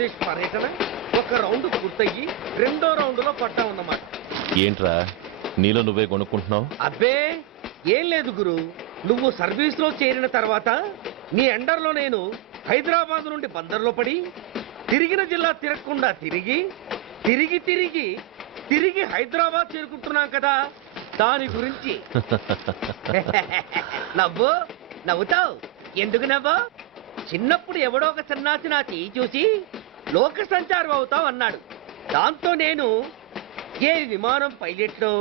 ఆంధ్రప్రదేశ్ పర్యటన ఒక రౌండ్ పూర్తయ్యి రెండో రౌండ్ లో పడ్డామన్నమాట. ఏంట్రా నీలో నువ్వే కొనుక్కుంటున్నావు? అబ్బే ఏం లేదు గురు, నువ్వు సర్వీస్ లో చేరిన తర్వాత నీ అండర్లో నేను హైదరాబాద్ నుండి బందర్లో పడి తిరిగిన జిల్లా తిరగకుండా తిరిగి తిరిగి తిరిగి తిరిగి హైదరాబాద్ చేరుకుంటున్నాం కదా, దాని గురించి. నవ్వు నవ్వుతావు ఎందుకు నవ్వు? చిన్నప్పుడు ఎవడో ఒక సన్నాసి నా చెయ్యి చూసి లోక సంచారం అవుతావు అన్నాడు. దాంతో నేను ఏ విమానం పైలట్లో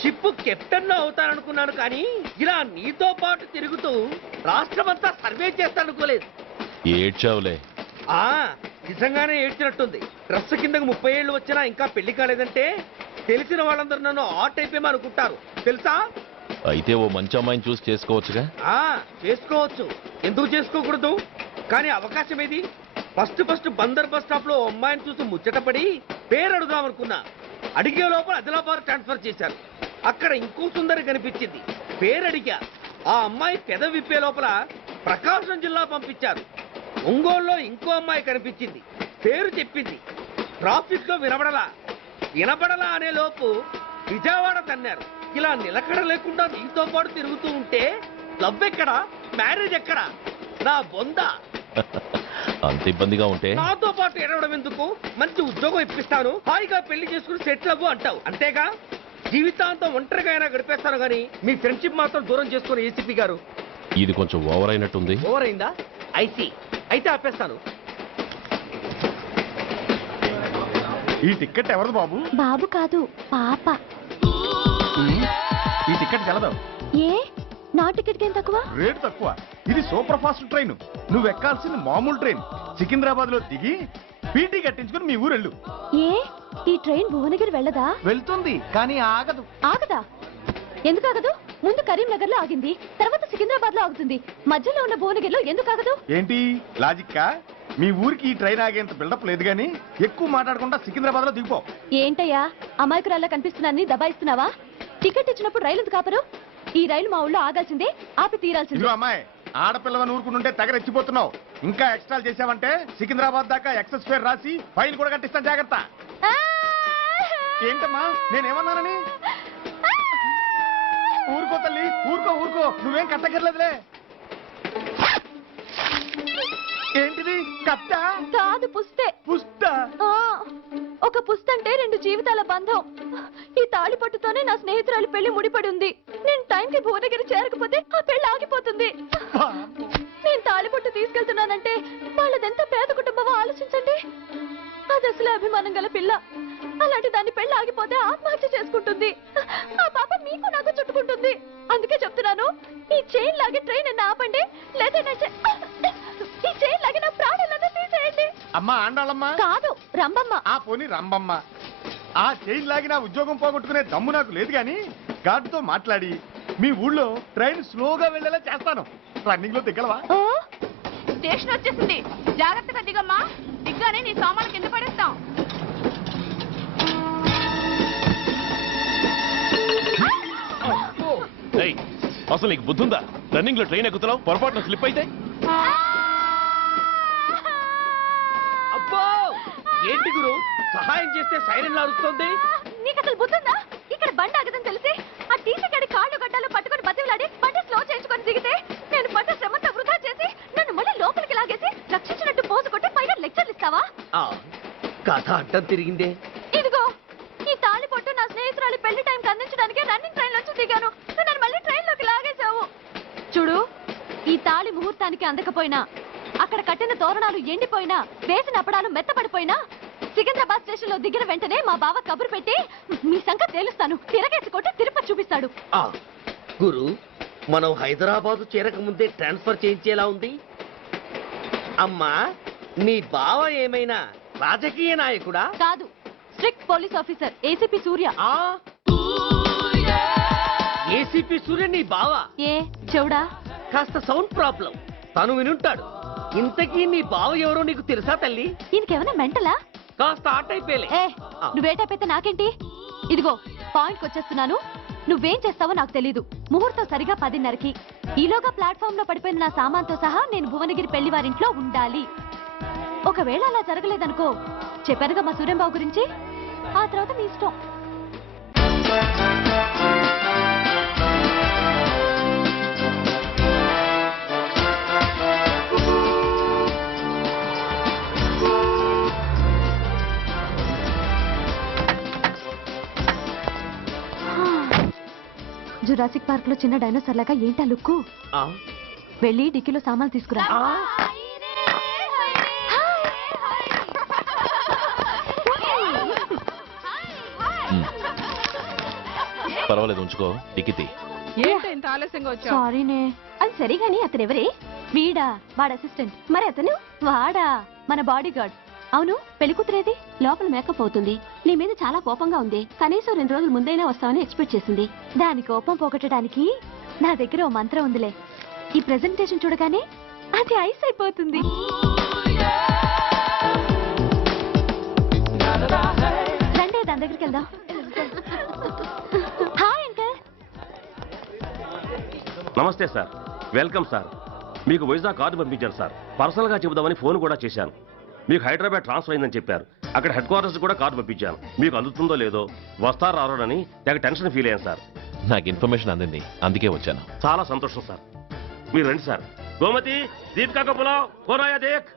షిప్ కెప్టెన్ అవుతాననుకున్నాను, కానీ ఇలా నీతో పాటు తిరుగుతూ రాష్ట్రమంతా సర్వే చేస్తాననుకోలేదు. ఏడ్చావులే. నిజంగానే ఏడ్చినట్టుంది. డ్రెస్ కిందకు 30 ఏళ్ళు వచ్చినా ఇంకా పెళ్లి కాలేదంటే తెలిసిన వాళ్ళందరూ నన్ను ఆట్ అయిపోయి అనుకుంటారు తెలుసా. అయితే ఓ మంచి అమ్మాయిని చూసి చేసుకోవచ్చుగా. చేసుకోవచ్చు, ఎందుకు చేసుకోకూడదు? కానీ అవకాశం ఏది? ఫస్ట్ బందర్ బస్ స్టాప్ లో అమ్మాయిని చూసి ముచ్చటపడి పేరు అడుగుదాం అనుకున్నా. అడిగే లోపల ఆదిలాబాద్ ట్రాన్స్ఫర్ చేశారు. అక్కడ ఇంకో సుందరి కనిపించింది, పేరు అడిగా. ఆ అమ్మాయి పెద విప్పే లోపల ప్రకాశం జిల్లా పంపించారు. ఒంగోలులో ఇంకో అమ్మాయి కనిపించింది, పేరు చెప్పింది. ట్రాఫిక్ లో వినబడలా అనే లోపు విజయవాడ తన్నారు. ఇలా నిలకడ లేకుండా నీతో పాటు తిరుగుతూ ఉంటే లవ్ ఎక్కడా, మ్యారేజ్ ఎక్కడా? నా బొంద. అంత ఇబ్బందిగా ఉంటే నాతో పాటు ఎడవడం ఎందుకు? మంచి ఉద్యోగం ఇప్పిస్తాను, హాయిగా పెళ్లి చేసుకుని సెటిల్ అవ్వు అంటావు అంతేగా. జీవితాంతం ఒంటరిగా అయినా గడిపేస్తాను, కానీ మీ ఫ్రెండ్షిప్ మాత్రం దూరం చేసుకుని ఏసీపీ గారు. ఇది కొంచెం ఓవర్ అయినట్టుంది. ఓవర్ అయిందా? అయితే ఆపేస్తాను. ఈ టికెట్ ఎవరిది బాబు? బాబు కాదు, పాప. ఈ టికెట్ తెలదు. ఏ నా టికెట్ ఏం తక్కువ? రేటు తక్కువ. ఇది సూపర్ ఫాస్ట్ ట్రైన్. నువ్వు ఎక్కాల్సింది మామూలు ట్రైన్. సికింద్రాబాద్ లో దిగి పీటీ కట్టించుకుని మీ ఊరెళ్ళు. ఏ ఈ ట్రైన్ భువనగిరి వెళ్ళదా? వెళ్తుంది కానీ ఆగదు. ఆగదా? ఎందుకు ఆగదు? ముందు కరీంనగర్ లో ఆగింది, తర్వాత సికింద్రాబాద్ లో ఆగుతుంది. మధ్యలో ఉన్న భువనగిరిలో ఎందుకు ఆగదు? ఏంటి లాజిక్కా? మీ ఊరికి ఈ ట్రైన్ ఆగేంత బిల్డప్ లేదు గానీ ఎక్కువ మాట్లాడకుండా సికింద్రాబాద్ లో దిగిపో. ఏంటయ్యా అమాయకురాల్లా కనిపిస్తున్నాన్ని దబాయిస్తున్నావా? టికెట్ ఇచ్చినప్పుడు రైలు ఎందుకు ఆపరు? ఈ రైలు మా ఊళ్ళో ఆగాల్సిందే, ఆపి తీరాల్సిందే. అమ్మాయి ఆడపిల్లవని ఊరుకుంటుంటే తెగరెచ్చిపోతున్నావు. ఇంకా ఎక్స్ట్రాలు చేసావంటే సికింద్రాబాద్ దాకా ఎక్సెస్ ఫేర్ రాసి ఫైల్ కూడా కట్టిస్తాను, జాగ్రత్త. ఏంటమ్మా నేనేమన్నానని? ఊరుకో తల్లి, ఊరుకో, నువ్వేం కట్టగర్లేదులే. ఏంటిది? కట్ట కాదు, పుస్తే. పుష్ట? ఒక పుస్తంటే 2 జీవితాల బంధం. ఈ తాళి పట్టుతోనే నా స్నేహితురాలి పెళ్లి ముడిపడి ఉంది. నేను టైంకి భువనగిరి చేరకపోతే ఆ పెళ్లి ఆగిపోతుంది. నేను తాళి పట్టు తీసుకెళ్తున్నానంటే వాళ్ళదెంత పేద కుటుంబమో ఆలోచించండి. అది అసలు అభిమానం గల పిల్ల. అలాంటి దాన్ని పెళ్లి ఆగిపోతే ఆత్మహత్య చేసుకుంటుంది. ఆ పాప మీకు నాకు చుట్టుకుంటుంది. అందుకే చెప్తున్నాను, ఈ చైన్ లాగి ట్రైన్ అన్న ఆపండి, లేదా ఈ చైన్ లాగి నా ప్రాణాలన్నా తీసేయండి. అమ్మా ఆండాళమ్మ కాదు, రంబమ్మ. ఆ పోని రంబమ్మ. ఆ చైన్ లాగి నా ఉద్యోగం పోగొట్టుకునే దమ్ము నాకు లేదు గాని గార్డుతో మాట్లాడి మీ ఊళ్ళో ట్రైన్ స్లోగా వెళ్ళేలా చేస్తాను. రన్నింగ్ లో దిగలవా? స్టేషన్ వచ్చేసింది, జాగ్రత్తగా దిగమ్మా. దిగ్గానే నీ సామాన్లు కింద పడేస్తాం. అసలు నీకు బుద్ధుందా? రన్నింగ్ లో ట్రైన్ ఎక్కుతున్నావు, పొరపాటున స్లిప్ అయితే? అబ్బో ఏంటి గురు, సహాయం చేస్తే సైరన్ అరుస్తుంది. నీకు అసలు బుద్ధుందా? ఇక్కడ బండి ఆగదని తెలిసి ఆ టీసీ గడి కాళ్ళు గడ్డాలు పట్టుకొని బతిలాడి బండి స్లో చేసుకొని దిగితే నేను పడ్డ శ్రమంతా వృధా చేసి నన్ను మళ్ళీ లోపలికి లాగేసి రక్షించినట్టు పోజు కొట్టి పైన లెక్చర్లు ఇస్తావా? కథ అడ్డం తిరిగిందే. ఇదిగో ఈ తాళి పొట్టు నా స్నేహితురాలి పెళ్లి టైంకి అందించడానికి రన్నింగ్ ట్రైన్ నుంచి దిగాను. నన్ను మళ్ళీ ట్రైన్ లోకి లాగేశావు. చూడు, ఈ తాళి ముహూర్తానికి అందకపోయినా, అక్కడ కట్టిన తోరణాలు ఎండిపోయినా, వేసిన అప్పడాలు మెత్తపడిపోయినా, సికింద్రాబాద్ స్టేషన్ లో దిగిన వెంటనే మా బావ కబురు పెట్టి మీ సంగతి తేలుస్తాను, తిరగేసి కొట్టి తిరుపతి చూపిస్తాడు. గురు, మనం హైదరాబాద్ చేరక ముందే ట్రాన్స్ఫర్ చేయించేలా ఉంది. అమ్మా, నీ బావ ఏమైనా రాజకీయ నాయకుడా? కాదు, స్ట్రిక్ట్ పోలీస్ ఆఫీసర్, ఏసీపీ సూర్య. ఏసీపీ సూర్య నీ బావా? ఏ చెవుడా? కాస్త సౌండ్ ప్రాబ్లం, తను వినుంటాడు. ఇంతకీ నీ బావ ఎవరో నీకు తెలుసా తల్లి? ఈయనకేమైనా మెంటలా? కాస్త ఆట అయిపోయలే. నువ్వేటైతే నాకేంటి? ఇదిగో పాయింట్కి వచ్చేస్తున్నాను. నువ్వేం చేస్తావో నాకు తెలీదు. ముహూర్తం సరిగా 10:30కి. ఈలోగా ప్లాట్ఫామ్ లో పడిపోయిన నా సామాన్తో సహా నేను భువనగిరి పెళ్లి వారింట్లో ఉండాలి. ఒకవేళ అలా జరగలేదనుకో, చెప్పానుగా మా సూర్యంబాబు గురించి, ఆ తర్వాత మీ ఇష్టం. జురాసిక్ పార్క్ లో చిన్న డైనోసార్ లాగా ఏంటా లుక్కు? వెళ్ళి డిక్కీలో సామాన్లు తీసుకురా. పర్వాలేదు, ఉంచుకో. టిక్కితి. ఏంటి ఇంత ఆలస్యంగా వచ్చావు? సారీనే. అది సరే గాని అతను ఎవరే? వీడా, వాడు అసిస్టెంట్. మరి అతను? వాడా, మన బాడీ గార్డ్. అవును, పెళ్లి కూతురేది? లోపల మేకప్ అవుతుంది. నీ మీద చాలా కోపంగా ఉంది. కనీసం 2 రోజుల ముందైనా వస్తామని ఎక్స్పెక్ట్ చేసింది. దాని కోపం పోగొట్టడానికి నా దగ్గర ఓ మంత్రం ఉందిలే. ఈ ప్రెజెంటేషన్ చూడగానే అది ఐస్ అయిపోతుంది. రండి, దాని దగ్గరికి వెళ్దాం. Hi uncle. నమస్తే సార్, వెల్కమ్ సార్. మీకు వైజాగ్ కార్డు పంపించారు సార్. పర్సనల్గా చెబుదామని ఫోన్ కూడా చేశాను. మీకు హైదరాబాద్ ట్రాన్స్ఫర్ అయిందని చెప్పారు. అక్కడ హెడ్ క్వార్టర్స్ కూడా కార్డు పంపించాను. మీకు అందుతుందో లేదో, వస్తారో రారోడని తెగ టెన్షన్ ఫీల్ అయ్యాను సార్. నాకు ఇన్ఫర్మేషన్ అందింది, అందుకే వచ్చాను. చాలా సంతోషం సార్. మీరు రండి సార్. గోమతి, దీపికా కపులావ్, కోనాయా దేక్.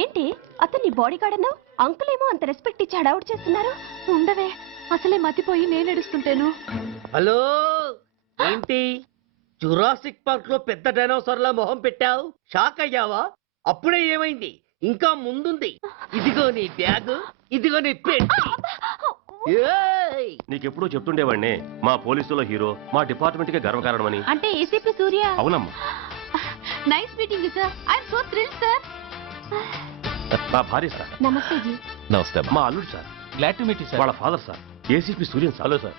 ఏంటి అతను నీ బాడీ గార్డ్ అన్నావు? అంకుల్ ఏమో అంత రెస్పెక్ట్ ఇచ్చి హడావుడు చేస్తున్నారు. ఉండవే, అసలే మతిపోయి నేను ఎడుస్తుంటాను. హలో, ఏంటి జురాసిక్ పార్క్ లో పెద్ద డైనోసార్ లా మొహం పెట్టావు? షాక్ అయ్యావా? అప్పుడే ఏమైంది? ఇంకా ముందుంది. ఇదిగో నీ బ్యాగ్, ఇదిగో నీ పెట్టి. నీకెప్పుడూ చెప్తుండేవాడిని, మా పోలీసులో హీరో, మా డిపార్ట్మెంట్ కి గర్వకారణమని. అంటే ఏసీపీ సూర్య. అవునమ్మా. Nice meeting sir. I'm so thrilled sir. మా భార్య సార్. నమస్తే జీ. నమస్తే. మా అల్లుడు sir. Glad to meet you వాళ్ళ father sir, ACP Suryan sir. Hello sir.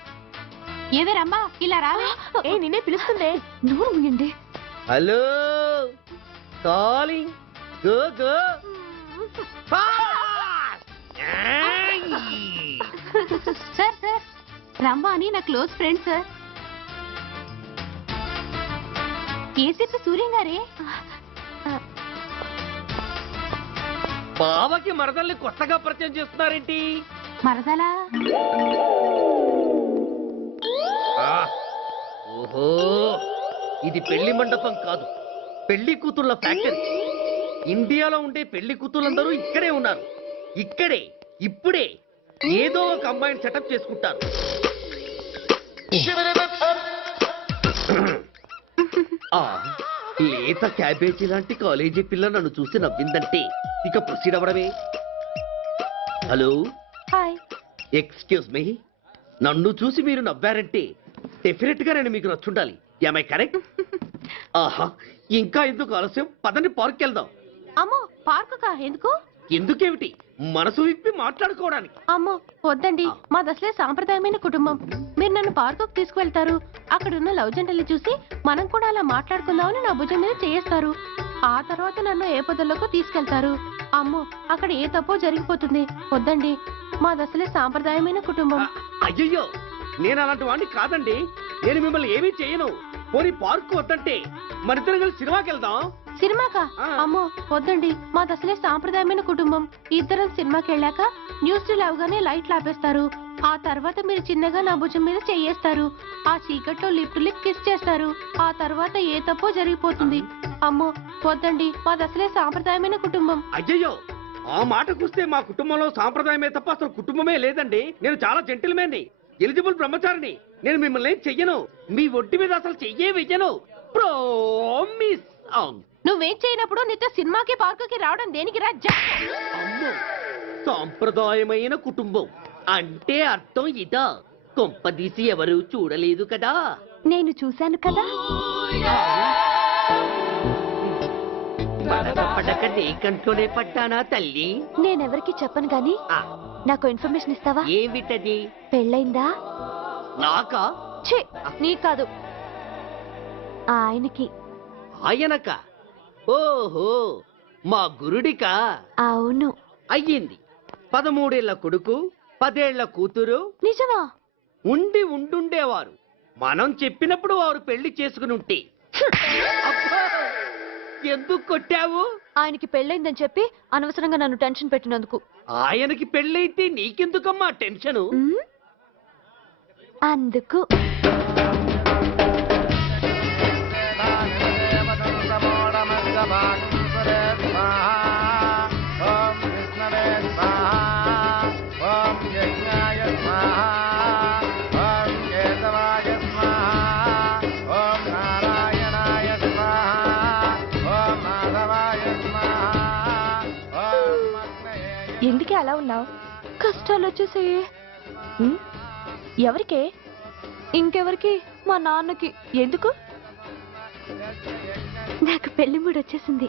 ఏవే రమ్మా, ఇలా రావే. ఏ నిన్నే పిలుస్తుందే. నూరు ముయ్యండి. Hello, calling. Go go. Sir sir, Ramma అని నా close friend sir. ACP Suryam గారే. బావకి మరదల్ని కొత్తగా పరిచయం చేస్తున్నారేంటి? మరదలా? ఓహో, ఇది పెళ్లి మండపం కాదు, పెళ్లి కూతుళ్ళ ఫ్యాక్టరీ. ఇండియాలో ఉండే పెళ్లి కూతుళ్ళందరూ ఇక్కడే ఉన్నారు. ఇక్కడే, ఇప్పుడే ఏదో ఒక అమ్మాయిని సెటప్ చేసుకుంటారు. ఆ, లేత క్యాబేజీ లాంటి కాలేజీ పిల్ల నన్ను చూసి నవ్విందంటే ఇక ప్రొసీడ్ అవ్వడమే. Hello, hi. Excuse me. నన్ను చూసి మీరు నవ్వారంటే డెఫినెట్ గా నేను మీకు నచ్చుండాలి. Am I correct? ఆహా, ఇంకా ఎందుకు ఆలస్యం? పదండి, పార్క్ వెళ్దాం. అమ్మో, పార్కుకా? ఎందుకు? ఎందుకేమిటి, మనసు విప్పి మాట్లాడుకోవడానికి. అమ్మో వద్దండి, మాది అసలే సాంప్రదాయమైన కుటుంబం. మీరు నన్ను పార్కుకు తీసుకువెళ్తారు, అక్కడున్న లవ్ జంటల్ని చూసి మనం కూడా అలా మాట్లాడుకుందామని నా భుజం మీద చేస్తారు. ఆ తర్వాత నన్ను ఏ పొదల్లోకి తీసుకెళ్తారు. అమ్మో, అక్కడ ఏ తప్పో జరిగిపోతుంది. వద్దండి, మాది అసలే సాంప్రదాయమైన కుటుంబం. అయ్యయ్యో, నేను అలాంటి వాడిని కాదండి. నేను మిమ్మల్ని ఏమీ చేయను. పోనీ పార్క్ వద్దంటే మనిద్దరం కలిసి సినిమాకి వెళ్దాం. సినిమాకా? అమ్మో వద్దండి, మాది అసలే సాంప్రదాయమైన కుటుంబం. ఇద్దరం సినిమాకి వెళ్ళాక న్యూస్ అవగానే లైట్లు ఆపేస్తారు. ఆ తర్వాత మీరు చిన్నగా నా భుజం మీద చెయ్యేస్తారు. ఆ చీకట్లో లిప్ లిప్ కిస్ చేస్తారు. ఆ తర్వాత ఏ తప్పో జరిగిపోతుంది. అమ్మో వద్దండి, మాది అసలే సాంప్రదాయమైన కుటుంబం. అయ్యయ్యో, ఆ మాటకొస్తే మా కుటుంబంలో సాంప్రదాయమే తప్ప అసలు కుటుంబమే లేదండి. నేను చాలా జెంటిల్మెన్ని, ఎలిజిబుల్ బ్రహ్మచారిని. నేను మిమ్మల్ని ఏం చెయ్యను. మీ ఒంటి మీద అసలు చెయ్యే వెయ్యను. ప్రామిస్. నువ్వేం చేయనప్పుడు నీతో సినిమాకి పార్కుకి రావడం దేనికి రా? అమ్మో, సాంప్రదాయమైన కుటుంబం అంటే అర్థం ఇదా? కొంపదీసి ఎవరు చూడలేదు కదా? నేను చూశాను కదా. పడక నీ కంట్లోనే పడ్డానా తల్లి? నేనెవరికి చెప్పను గాని నాకు ఇన్ఫర్మేషన్ ఇస్తావా? ఏమిటది? పెళ్ళైందా? నాకా? ఛీ, నీ కాదు, ఆయనకి. ఆయనక? ఓహో, మా గురుడికా? అవును. అయ్యింది. 13 ఏళ్ల కొడుకు, 10 ఏళ్ల కూతురు నిజమా? ఉండుండేవారు. మనం చెప్పినప్పుడు వారు పెళ్లి చేసుకుని ఉంటే. అబ్బా! ఎందుకు కొట్టావు? ఆయనకి పెళ్ళైందని చెప్పి అనవసరంగా నన్ను టెన్షన్ పెట్టినందుకు. ఆయనకి పెళ్ళైతే నీకెందుకమ్మా టెన్షను? ఉమ్, అందుకు. ఎందుకే అలా ఉన్నావు? కష్టాలు వచ్చేసాయి. ఎవరికే? ఇంకెవరికి? మా నాన్నకి. ఎందుకు? నాకు పెళ్లి మూడు వచ్చేసింది.